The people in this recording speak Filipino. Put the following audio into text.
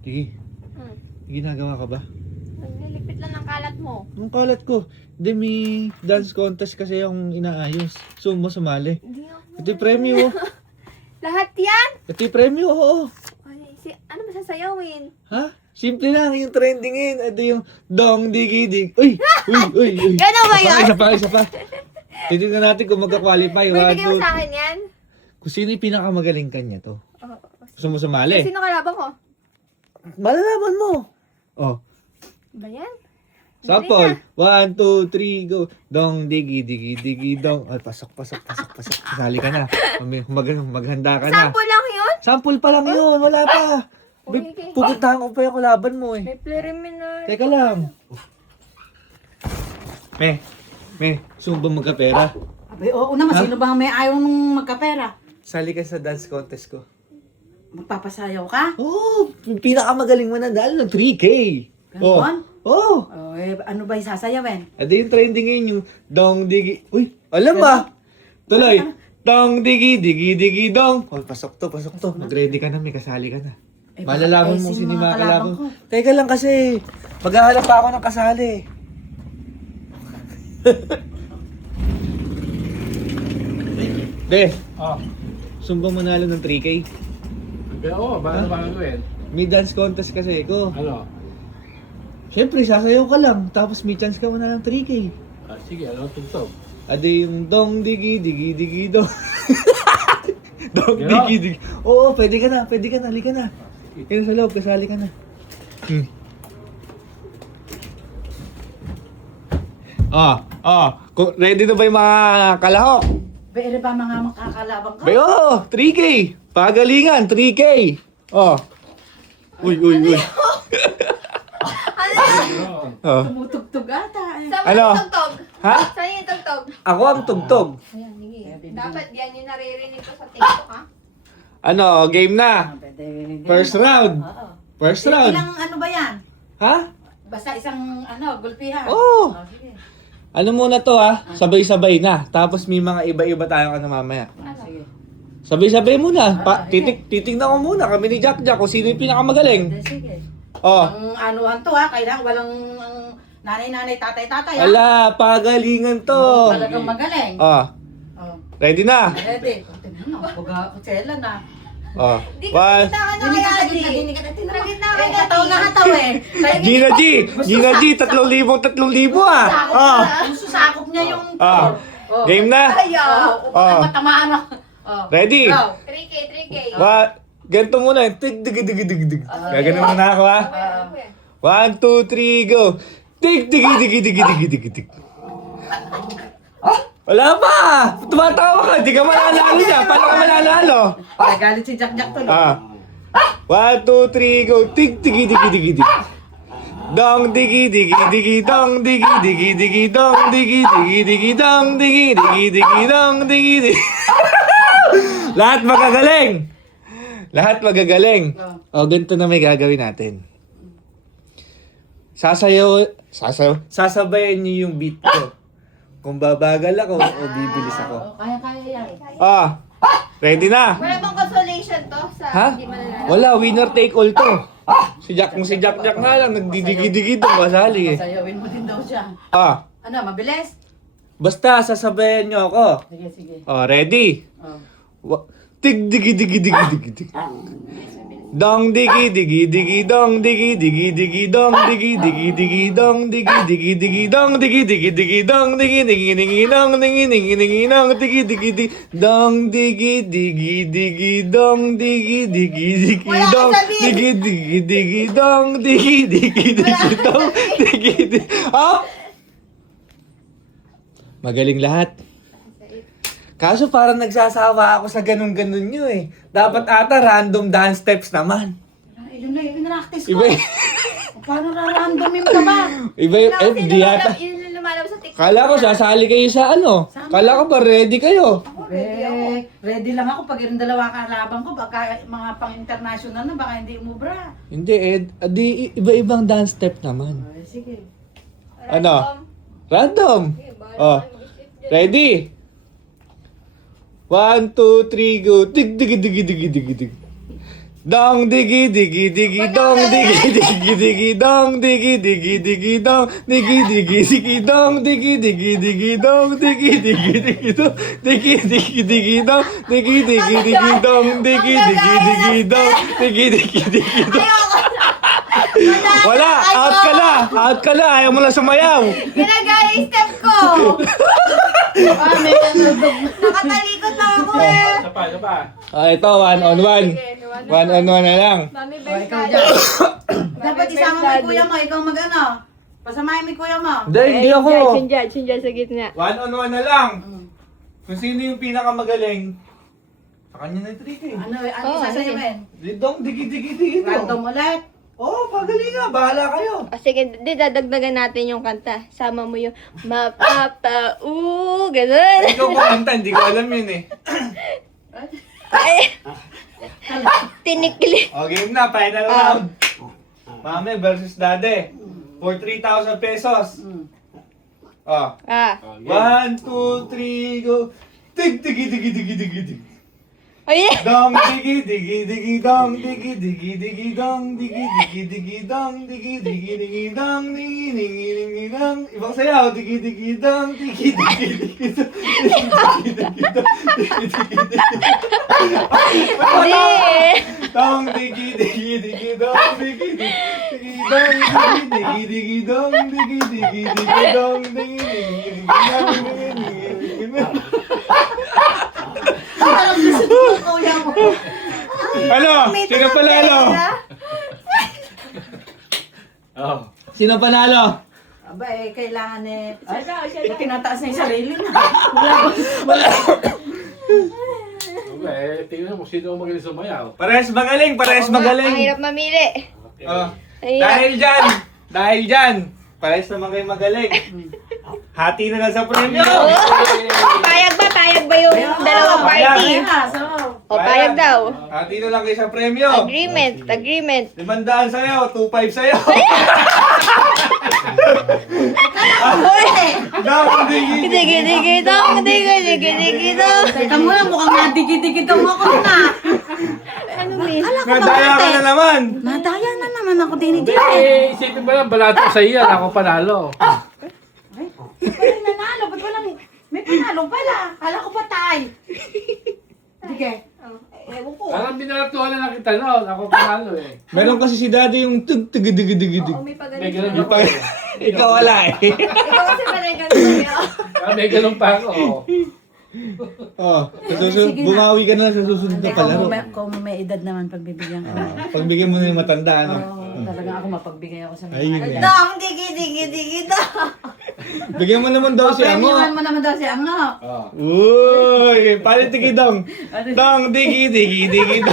Sige, ginagawa ka ba? Naglilipit lang ng kalat mo. Ang kalat ko. Hindi, may dance contest kasi akong inaayos. So, mo sumali. Hindi ako. Ito yung premyo. Lahat yan? Ito yung premyo, oo. Ay, ano masasayawin? Ha? Simple lang, yung trending yun. Ito yung dong digi dig. Uy! Uy! Uy! Uy! Gano'n ba yun? Isa pa. Titignan natin kung magka-qualify. Bibigay mo sa akin yan? Kung sino yung pinakamagaling kanya to. Oo. Gusto mo sumali? Sino kalaban ko? Malalaman mo. Oh. Ba yan? Sample. 1, 2, 3, go. Dong, digi, digi, digi, dong. Ay, pasok. Kasali ka na. Maghanda ka na. Sample lang yun? Sample pa lang yun. Wala pa. Okay. Pupuntahan ko pa yung kalaban mo eh. May preliminary. Teka lang. Me, sumba magkapera. Abay, oo naman, Ha? sino bang may ayaw nung magkapera? Sali ka sa dance contest ko. Magpapasayaw ka? Oh, pinakamagaling mo na dahil ng 3K. Ganon? Oh. Oh, eh, ano ba yung sasayawin? Ado yung trending ngayon yung dong digi. Uy, alam ba? Tuloy. Dong digi digi digi dong. Oh, pasok to. Mag-ready ka na, may kasali ka na. Eh, Malalaman baka- mo eh, sino sino yung mga mga kalaban kalaban ko. ko? Teka lang kasi, maghahanap pa ako ng kasali. De, sumbang manalo ng 3K. Oo, paano ba gawin? May dance contest kasi ko. Ano? Siyempre, sasayaw ka lang, tapos may chance ka manalo ng 3K. Sige, ano tugtog? Ado yung dong digi digi digi dong. Dong Gano'n? digi digi. Oo, pwede ka na, halika na. Yan sa loob, kasali ka na. Ready na ba yung mga kalahok? Pero ba mga makakalabang ka? Bayo, 3K. Pagalingan, 3K. Oh. Uy. Ano yun? Oh. Tumutugtog ata. Eh. Saan Ano? mo yung tugtog? Ha? Saan yung tugtog? Ako ang tugtog. Ayan, sige. Dapat yan yung naririnig ko sa TikTok, ha? Ano, game na. Pwede. First round. Oo. First round. Ilang ano ba yan? Ha? Basta isang gulpihan. Oo. Oh, sige. Ano muna to ha? Sabay-sabay na. Tapos may mga iba-iba tayo ano mamaya. Sige. Sabay-sabay muna. Titignan ko muna kami ni Jack kung sino yung pinakamagaling. Sige. Oh. Ang anuhan to ha, kailangan walang nanay-nanay, tatay-tatay ha. Ala, pagalingan to. Talagang magaling. Oh. Oh. Ready na? Ready. Tingnan mo, baga kutsela na. Oh. Di One. ka na Hindi kaya, ka Adi. hindi ka tingnan mo. Sa gitna ka Eh, na, hataw na Adi. hataw eh. Gina G, 3,000 ah. Oh. Susakop niya yung Ah. Oh. Game na? Ayaw. Oh. Matamaan ako. Oh. Ready? Go. 3K. Ganito muna. Tig, dig, dig, dig, dig. Gaganon muna ako ha. Okay. 1, 2, 3, go. Tig, dig, dig, dig, dig, dig, dig. Wala pa! Tumatawa ka, di ka mananalo niya. Paano ka mananalo? Nagalit si Jack to. No? 1, 2, 3, go. Tig, digi, digi, digi, digi. Dong, digi, digi, digi, dong, digi, digi, digi, dong, digi, digi, digi, dong, digi, digi, digi, dong, digi, digi. Lahat magagaling. O, ganito na may gagawin natin. Sasabayan niyo yung beat ko. Kung babagal ako o bibilis ako. Kaya yan. Ready na? Wala bang consolation to sa Ha? hindi mananalo? Wala, winner take all to. Kung si Jack nga lang, nagdidigi-digi doon, kasali eh. Sayawin mo din daw siya. Ano, mabilis? Basta, sasabayan nyo ako. Sige. Ready? Oh. Tig digi digi digi digi digi. Dong digi digi digi dong digi digi digi dong digi digi digi dong digi digi digi dong digi digi digi dong digi digi digi dong digi digi digi dong digi digi digi dong digi digi digi dong digi digi digi dong digi digi digi dong digi digi digi dong digi digi. Magaling lahat. Kaso parang nagsasawa ako sa ganun-ganun nyo eh. Dapat ata random dance steps naman. Yun na, yun na-practice ko. Iba Paano ra-randomin ka ba? di yata. Yun yung lumalabas sa TikTok. Kala ko sasali kayo sa ano. Kala ko ba ready kayo? Ready lang ako pag yung dalawa kalaban ko, baka mga pang-international na, baka hindi umubra. Hindi di iba-ibang dance step naman. Sige. Ano? Random. Oh. Ready? 1, 2, 3, go. Dig, dig, dig, dig, dig, dig. Dong digi digi digi dong digi digi digi dong digi digi digi dong digi digi digi dong digi digi digi dong digi digi digi dong digi digi digi dong digi digi digi dong digi digi digi dong digi digi digi dong. Wala, out ka na, ayaw mo na sumayaw. Ginagaya yung step ko. May nanudog. Nakatalikod lang ako eh. Isa pa. Ito, 1-on-1. 1-on-1 na lang. Mami, Oh, best ikaw ka. dyan. Dapat isama mo yung kuya mo, ikaw mag-ano. Pasamahin mo yung kuya mo. Hindi ako. Sinja sa gitna. 1-on-1 na lang. Kung sino yung pinakamagaling, sa kanya na yung trick eh. Ano Oo, isa sa'yo, sige. men? Dong, digi. Random ulit. Oh, pagaling nga. Bahala kayo. O sige, di dadagdagan natin yung kanta. Sama mo yung ganun. Ikaw kumanta, hindi ko alam yun eh. Ay, tinikli. O, game na. Final round. Mami versus Dade. For 3,000 pesos. Oh. Ah. 1, 2, 3, go. Dig. Ay, Dong digi dong digi dong digi dong digi dong ibang sayaw digi dong digi dong hindi. dong digi dong digi dong digi dong Parang gusto ko kuya mo. Ano? Sino panalo? Oh. Sino panalo? Aba eh, kailangan eh. Siya. Tinataas na yung sarili na. Wala. Okay, tingnan mo sino ang magaling sumayaw. Parehas magaling, Ang hirap mamili. Oh. Ang hirap. Dahil dyan, parehas naman kayo magaling. Hati na lang sa premyo. Payag ba yung dalawang party? So, O, payag daw. Hati na lang kayo sa premyo. Agreement. 500 sa'yo, 2,500 sa'yo. Dong, Digi dong. teka muna, mukhang nadigid-digidong ako na. Ano, miss? Nadaya ka na naman. Nadaya na naman ako din. Hindi, isipin mo lang, balato sa iyo, ako panalo. Walang nanalo, ba't walang... May panalo pala. Kala ko patay. Sige. Ewan ko. Parang binalatuhan na lang kita noon, ako panalo eh. Meron kasi si daddy yung tug-tug-tug-tug-tug. Oo, may May ganun pagaling. pa eh. Ikaw wala eh. Ikaw kasi pala yung ganun. May ganun pa ako. Oh, bumawi ka na lang sa susunod na palaro. Kung may edad naman, pagbibigyan ko. Pagbigyan mo na yung matanda, ano? Oo, talagang ako mapagbigay ako sa mga. Ayun eh. Dong, digi dong. Bigyan mo naman daw si Amo. Premiuman mo naman daw si Amo. Oh. Uy, paano tigi dong? Dong, digi dong.